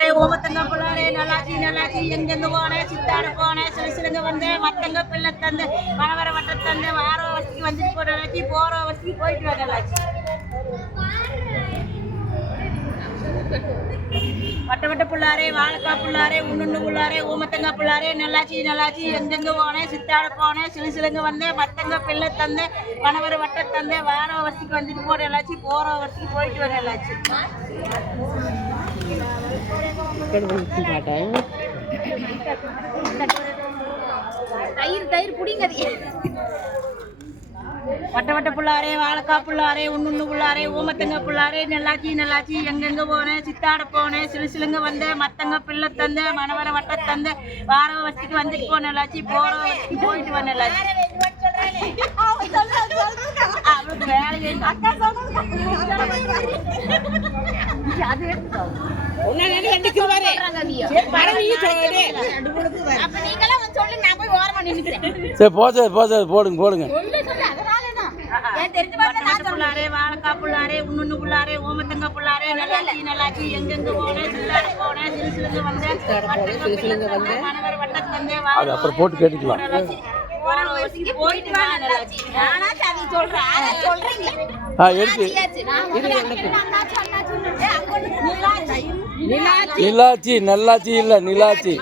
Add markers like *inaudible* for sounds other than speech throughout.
ஓமத்தங்க பிள்ளாரே நல்லாச்சி நல்லாச்சி. எங்கெங்க போனேன் சித்தாடு போனேன் சில சிலங்க வந்தேன் மத்தங்க பிள்ளை தந்து மணவர வட்ட தந்து வார வசதிக்கு வந்துட்டு போன நல்லாச்சி போற வசதிக்கு போயிட்டு வர நல்லாச்சி. வட்ட வட்ட புள்ளாரே வாழைக்காய் புள்ளாரே உண்ணுண்ணு புள்ளாரே ஓமத்தங்க புள்ளாரே நல்லாச்சி நல்லாச்சி. எங்கெங்க போனேன் சித்தாடு போனேன் சில சிலங்க வந்தேன் மத்தங்க பிள்ளை தந்து மணவர வட்ட தந்து வார வசதிக்கு வந்துட்டு போன நல்லாச்சி போற வசதிக்கு போயிட்டு வர நல்லாச்சி தயிர் தயிர் புடிங்கதி. வட்ட வட்ட புள்ளாரே வாழைக்காய் புள்ளாரே உண்ணுண்ணு புள்ளாரே ஓமத்தங்க புள்ளாரே நல்லாச்சி நல்லாச்சி எங்கெங்க போனேன் சித்தாட போனேன் சிலு சிலுங்க வந்தேன் மத்தங்க பிள்ளை தந்த மணவர வட்ட தந்த வார வசதிக்கு வந்துட்டு போன நல்லாச்சி போற போயிட்டு வர நல்லாச்சி. அவளுக்கு வேலையே அக்கா அது சரி போடுங்க போடுங்க. வாழைக்காய் புள்ளாரே உண்ணுண்ணு புள்ளாரே ஓமத்தங்க புள்ளாரே நல்லாச்சி நல்லாச்சி எங்கெங்க போனேன் சில்லாடு போனேன் சிலுங்க வந்தேன் வந்தேன் வந்தேன் அப்புறம் போட்டு கேட்டுக்கலாம். போற வயசுக்கு போயிட்டு நல்லாச்சி. நானா சாதி சொல்றேன். ஆனா சொல்றீங்க. ஆ எடுத்து நிலாச்சி. நல்லாச்சி இல்லை நிலாச்சி.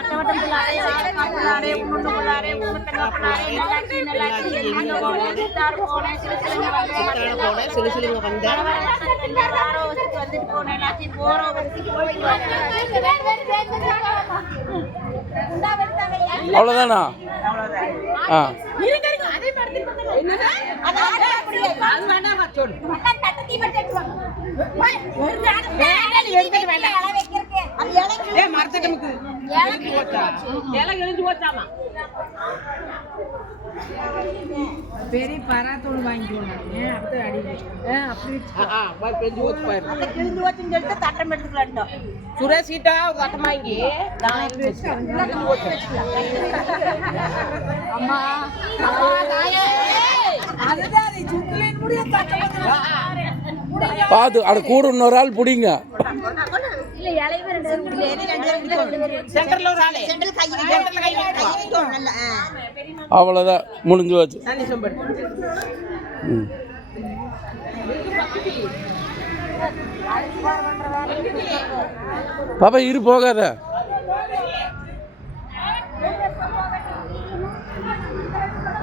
வட்டம் புள்ளாரே வாழைக்காய் புள்ளாரே உண்ணுண்ணு புள்ளாரே பெரிய பராத்தூள் வாங்கிக்கோங்க அடுத்து அடி. அப்படி பெஞ்சு ஊத்து பாரு. கிழிஞ்சு வச்சுன்னு சொல்லிட்டு தட்டம் எடுத்துக்கலான்ட்டோம். சுரேஷ் கிட்ட ஒரு கட்டம் வாங்கி அம்மா பார்த்து அட கூட இன்னொரு ஆள் பிடிங்க. சென்டர்ல ஒரு ஆளு. சென்டர்ல கை வைக்கணும் நல்லா. அவ்வளோதான் முடிஞ்சு வச்சு பாப்பா இரு போகாத.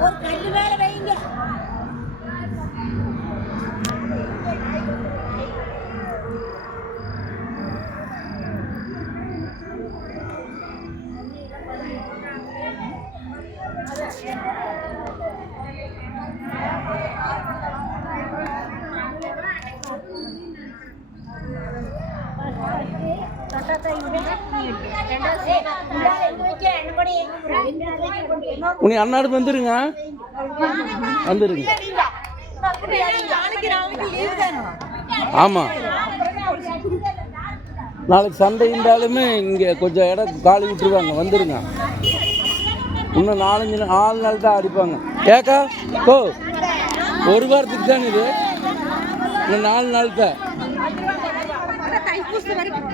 ஒரு கல்லு மேல வைங்க உனி அண்ணாடு வந்துருங்க. வந்துருங்க. ஆமாம் நாளைக்கு சண்டை இருந்தாலுமே இங்கே கொஞ்சம் இடம் காலி விட்டுருவாங்க. வந்துருங்க. இன்னும் நாலஞ்சு நாள் நாலு நாள் தான் அடிப்பாங்க. கேக்கா? ஓ ஒரு வாரத்துக்கு தான் இது? இன்னும் நாலு நாள் தான்.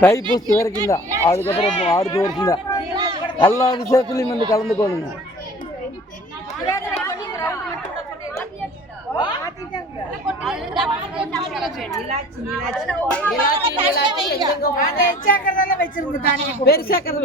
தைப்பூசத்து வரைக்கும் தான். அதுக்கப்புறம் அடுத்த வருஷம் தான் எல்லா விஷயத்துலையும் வந்து கலந்துக்கோணுங்க. பெருசாக்கிறத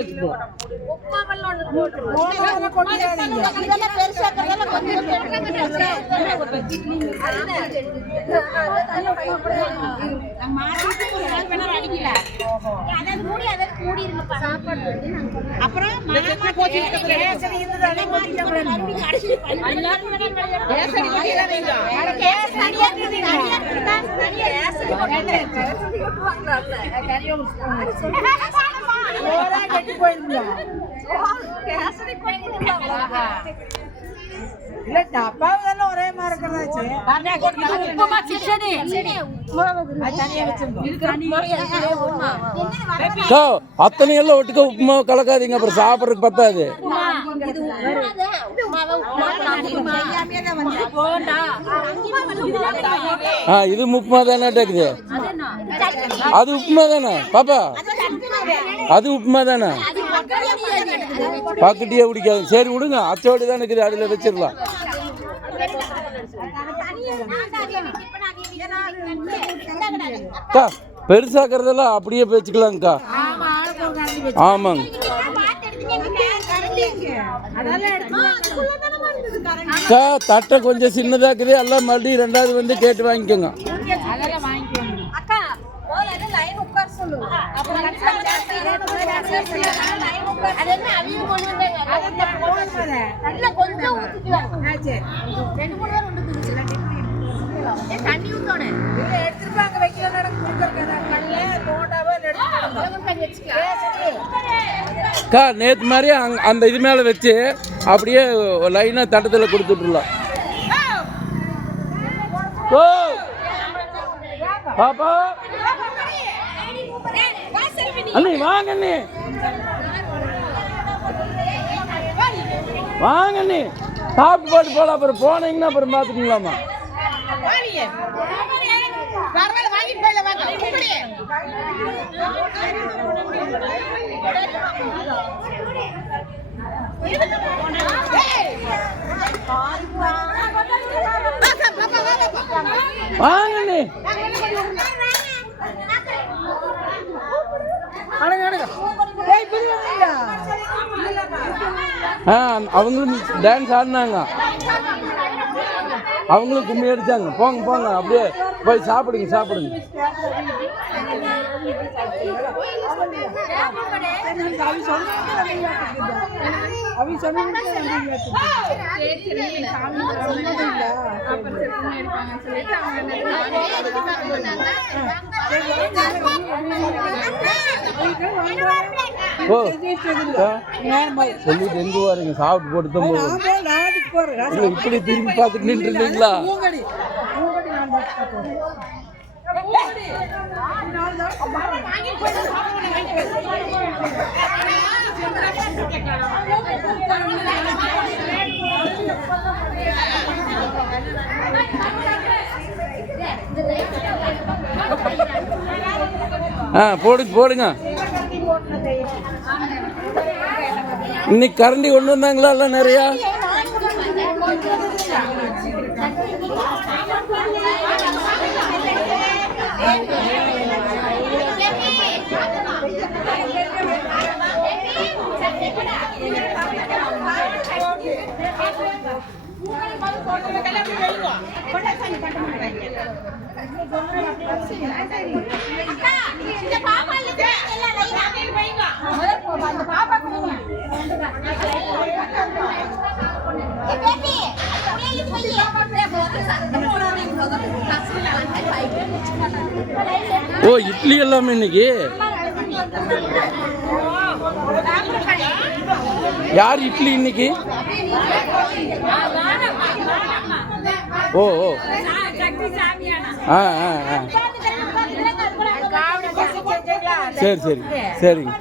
அப்புறம் இல்ல டப்பாவு ஒரே மாதிரி இருக்கிறதாச்சு அத்தனை எல்லாம் ஒட்டுக்க உப்புமா கலக்காதீங்க அப்புறம் சாப்பிட்றதுக்கு பத்தாது. ஆ இது உப்புமா தானே இருக்குது அது உப்புமா தானே பாப்பா. அது உப்புமா தானே பாக்கெட்டியே பிடிக்காது சரி விடுங்க. அச்சோடு தான் இருக்குது. அதில் வச்சிடலாம். அக்கா பெருசாக்கிறதெல்லாம் அப்படியே வச்சுக்கலாங்க்கா ஆமாங்க. தட்டை கொஞ்சம் சின்னதாக்குது எல்லாம் மறுபடியும் ரெண்டாவது வந்து கேட்டு வாங்கிக்கோங்க சரி இதை எடுத்துருப்பாங்க வைக்கல நடக்கு கொடுக்குறக்கா கல்ல தோண்டாவோ எடுத்து அக்கா நேற்று மாதிரி அங் அந்த இது மேலே வச்சு அப்படியே லைனாக தட்டத்தில் கொடுத்துட்ருலாம் ஓ பாப்பா. அண்ணி வாங்க அண்ணி. வாங்க அண்ணி. சாப்பிட்டு போட்டு போகலாம் அப்புறம் போனீங்கன்னா அப்புறம் பார்த்துக்கலாமா? வாங்க அண்ணி ஆ அவங்களும் டான்ஸ் ஆடினாங்க. அவங்களும் கும்மி அடிச்சாங்க. போங்க போங்க அப்படியே போய் சாப்பிடுங்க சாப்பிடுங்க. அக்கா, சொல்லிட்டு எங்க வரீங்க சாப்பிட்டு போட்டு தான் இப்படி திரும்பி பார்த்துட்டு நின்று இருந்தீங்களா ஆ போடு போடுங்க. இன்னைக்கு கரண்டி கொண்டு வந்தாங்களா எல்லாம் நிறையா? ஓ இட்லி எல்லாமே இன்னைக்கு? யார் இட்லி இன்னைக்கு? ஓ ஓ. ஆ ஆ ஆ. சரி சரி. சரிங்க.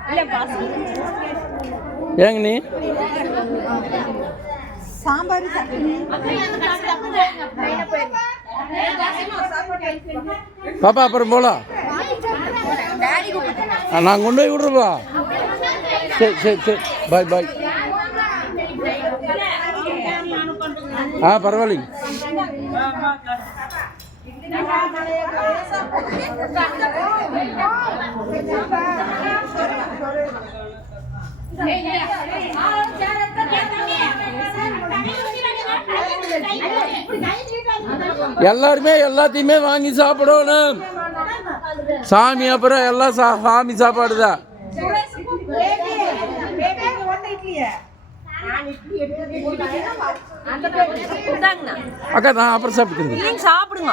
வேலையே *laughs* *laughs* ஏங்க நீ? சாம்பார் பாப்பா அப்புறம் போலாம். நான் கொண்டு போய் விட்றப்பா சரி சரி சரி. பாய் பாய் ஆ பரவாயில்லைங்க. எல்லாருமே எல்லாத்தையுமே வாங்கி சாப்பிடணும். சாமி அப்புறம் எல்லாம் சா- சாமி சாப்பாடு தான் அக்கா நான் அப்புறம் சாப்பிட்டுக்கிறேன். சாப்பிடுங்க.